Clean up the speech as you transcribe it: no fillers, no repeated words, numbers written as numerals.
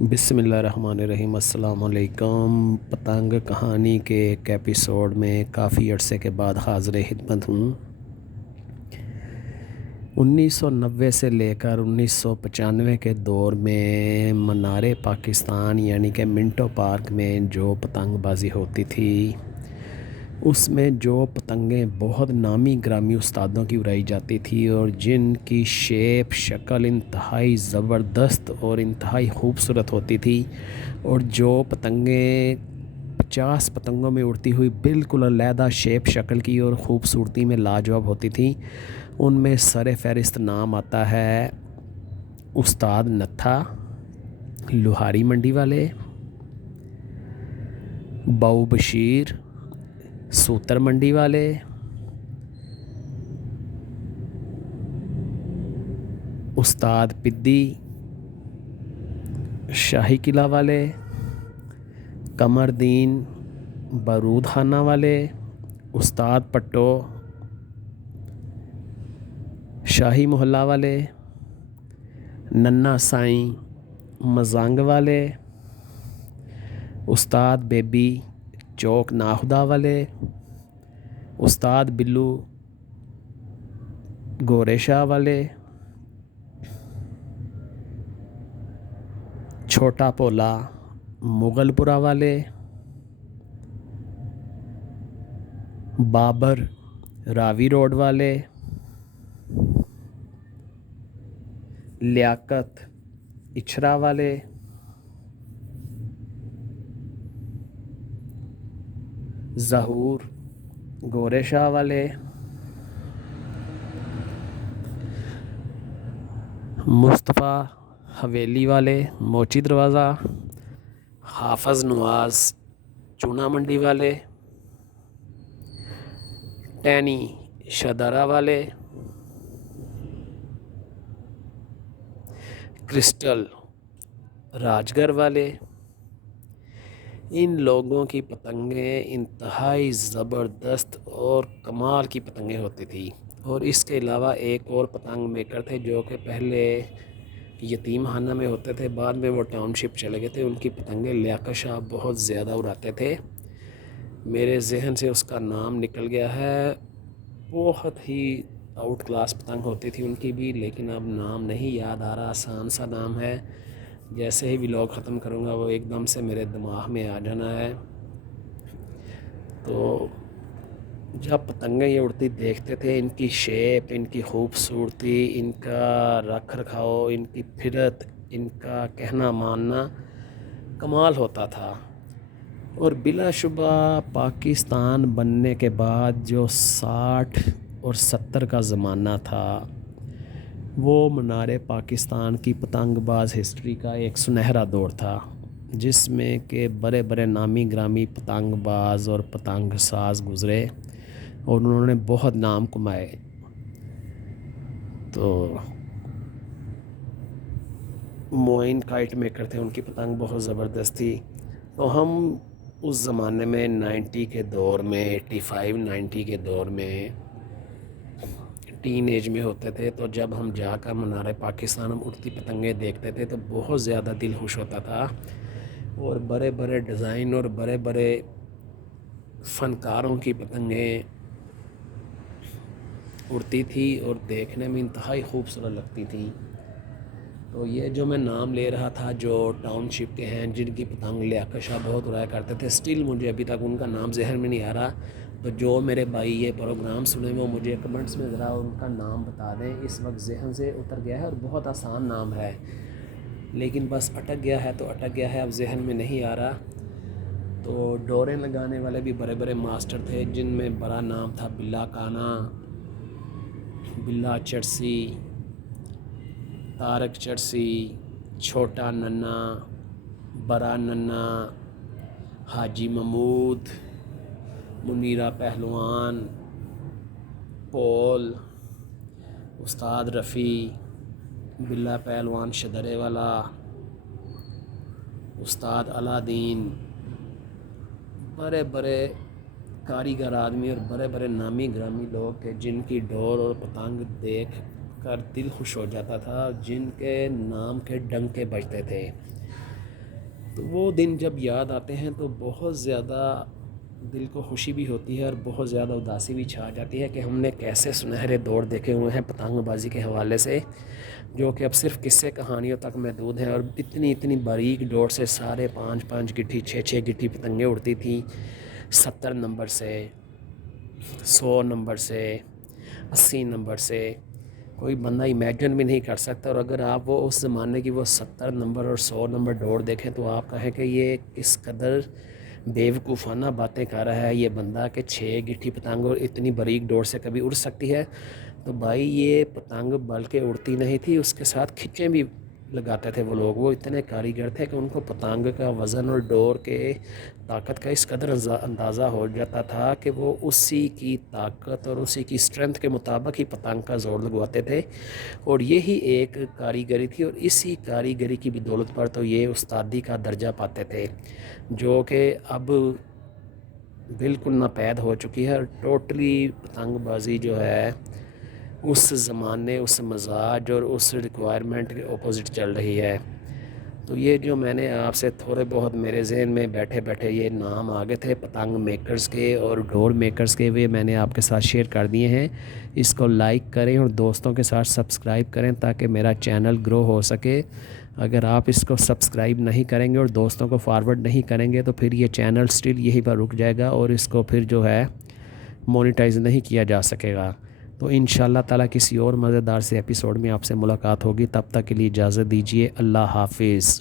بسم اللہ الرحمن الرحیم۔ السلام علیکم۔ پتنگ کہانی کے ایک ایپیسوڈ میں کافی عرصے کے بعد حاضر خدمت ہوں۔ 1990 سے لے کر 1995 کے دور میں منار پاکستان یعنی کہ منٹو پارک میں جو پتنگ بازی ہوتی تھی، اس میں جو پتنگیں بہت نامی گرامی استادوں کی اڑائی جاتی تھی اور جن کی شیپ شکل انتہائی زبردست اور انتہائی خوبصورت ہوتی تھی، اور جو پتنگیں 50 پتنگوں میں اڑتی ہوئی بالکل علیحدہ شیپ شکل کی اور خوبصورتی میں لاجواب ہوتی تھیں، ان میں سر فہرست نام آتا ہے استاد نتھا، لوہاری منڈی والے، باؤ بشیر، سوتر منڈی والے، استاد پدی، شاہی قلعہ والے، قمر دین بارود خانہ والے، استاد پٹو، شاہی محلہ والے، ننا سائیں مزانگ والے، استاد بیبی چوک ناخدا والے، استاد بلو گورے شاہ والے، چھوٹا پولا مغل پورہ والے، بابر راوی روڈ والے، لیاقت اچھرا والے، ظہور گورے شاہ والے، مصطفیٰ حویلی والے موچی دروازہ، حافظ نواز چونا منڈی والے، ٹینی شدارا والے، کرسٹل راج گڑھ والے۔ ان لوگوں کی پتنگیں انتہائی زبردست اور کمال کی پتنگیں ہوتی تھیں، اور اس کے علاوہ ایک اور پتنگ میکر تھے جو کہ پہلے یتیم خانہ میں ہوتے تھے، بعد میں وہ ٹاؤن شپ چلے گئے تھے۔ ان کی پتنگیں لیاقت شاہ بہت زیادہ اڑاتے تھے، میرے ذہن سے اس کا نام نکل گیا ہے۔ بہت ہی آؤٹ کلاس پتنگ ہوتی تھی ان کی بھی، لیکن اب نام نہیں یاد آ رہا، آسان سا نام ہے، جیسے ہی ولاگ ختم کروں گا وہ ایک دم سے میرے دماغ میں آ جانا ہے۔ تو جب پتنگیں یہ اڑتی دیکھتے تھے، ان کی شیپ، ان کی خوبصورتی، ان کا رکھ رکھاؤ، ان کی پھرت، ان کا کہنا ماننا کمال ہوتا تھا۔ اور بلا شبہ پاکستان بننے کے بعد جو 60 اور 70 کا زمانہ تھا، وہ منار پاکستان کی پتنگ باز ہسٹری کا ایک سنہرا دور تھا، جس میں کہ بڑے بڑے نامی گرامی پتنگ باز اور پتنگ ساز گزرے اور انہوں نے بہت نام کمائے۔ تو معین کائٹ میکر تھے، ان کی پتنگ بہت زبردست تھی۔ تو ہم اس زمانے میں 90 کے دور میں 85 90 کے دور میں ٹین ایج میں ہوتے تھے، تو جب ہم جا کر منار پاکستان ہم اڑتی پتنگیں دیکھتے تھے تو بہت زیادہ دل خوش ہوتا تھا، اور بڑے بڑے ڈیزائن اور بڑے بڑے فنکاروں کی پتنگیں اڑتی تھی اور دیکھنے میں انتہائی خوبصورت لگتی تھیں۔ تو یہ جو میں نام لے رہا تھا جو ٹاؤن شپ کے ہیں جن کی پتنگ لیاقت شاہ بہت اڑایا کرتے تھے، سٹل مجھے ابھی تک ان کا نام ذہن میں نہیں آ رہا۔ تو جو میرے بھائی یہ پروگرام سنیں وہ مجھے کمنٹس میں ذرا ان کا نام بتا دیں، اس وقت ذہن سے اتر گیا ہے اور بہت آسان نام ہے، لیکن بس اٹک گیا ہے تو اٹک گیا ہے، اب ذہن میں نہیں آ رہا۔ تو ڈوریں لگانے والے بھی بڑے بڑے ماسٹر تھے، جن میں بڑا نام تھا بلا کانا، بلا چرسی، تارک چرسی، چھوٹا ننا، بڑا ننا، حاجی محمود، منیرہ پہلوان، پول، استاد رفیع، بلا پہلوان شدرے والا، استاد علادین، بڑے بڑے کاریگر آدمی اور بڑے بڑے نامی گرامی لوگ تھے جن کی ڈور اور پتنگ دیکھ کر دل خوش ہو جاتا تھا، جن کے نام کے ڈنکے بجتے تھے۔ تو وہ دن جب یاد آتے ہیں تو بہت زیادہ دل کو خوشی بھی ہوتی ہے اور بہت زیادہ اداسی بھی چھا جاتی ہے کہ ہم نے کیسے سنہرے دور دیکھے ہوئے ہیں پتنگ بازی کے حوالے سے، جو کہ اب صرف قصے کہانیوں تک محدود ہیں، اور اتنی باریک ڈور سے سارے 5 گٹھی 6 گٹھی پتنگیں اڑتی تھیں، 70 نمبر سے، 100 نمبر سے، 80 نمبر سے، کوئی بندہ امیجن بھی نہیں کر سکتا۔ اور اگر آپ وہ اس زمانے کی وہ 70 نمبر اور 100 نمبر ڈور دیکھیں تو آپ کہیں کہ یہ کس قدر بیوقوفانہ باتیں کر رہا ہے یہ بندہ کہ 6 گٹھی پتنگ اور اتنی باریک ڈور سے کبھی اڑ سکتی ہے۔ تو بھائی یہ پتنگ بلکہ اڑتی نہیں تھی، اس کے ساتھ کھچیں بھی لگاتے تھے وہ لوگ، وہ اتنے کاریگر تھے کہ ان کو پتنگ کا وزن اور ڈور کے طاقت کا اس قدر اندازہ ہو جاتا تھا کہ وہ اسی کی طاقت اور اسی کی اسٹرینتھ کے مطابق ہی پتنگ کا زور لگواتے تھے، اور یہی ایک کاریگری تھی، اور اسی کاریگری کی بدولت پر تو یہ استادی کا درجہ پاتے تھے، جو کہ اب بالکل ناپید ہو چکی ہے، اور ٹوٹلی پتنگ بازی جو ہے اس زمانے، اس مزاج اور اس ریکوائرمنٹ کے اپوزٹ چل رہی ہے۔ تو یہ جو میں نے آپ سے تھوڑے بہت میرے ذہن میں بیٹھے بیٹھے یہ نام آگے تھے پتنگ میکرز کے اور ڈور میکرز کے، وہ میں نے آپ کے ساتھ شیئر کر دیے ہیں۔ اس کو لائک کریں اور دوستوں کے ساتھ سبسکرائب کریں تاکہ میرا چینل گرو ہو سکے۔ اگر آپ اس کو سبسکرائب نہیں کریں گے اور دوستوں کو فارورڈ نہیں کریں گے تو پھر یہ چینل سٹل یہیں پر رک جائے گا اور اس کو پھر جو ہے مونیٹائز نہیں کیا جا سکے گا۔ تو انشاءاللہ تعالیٰ کسی اور مزیدار سے ایپیسوڈ میں آپ سے ملاقات ہوگی، تب تک کے لیے اجازت دیجیے، اللہ حافظ۔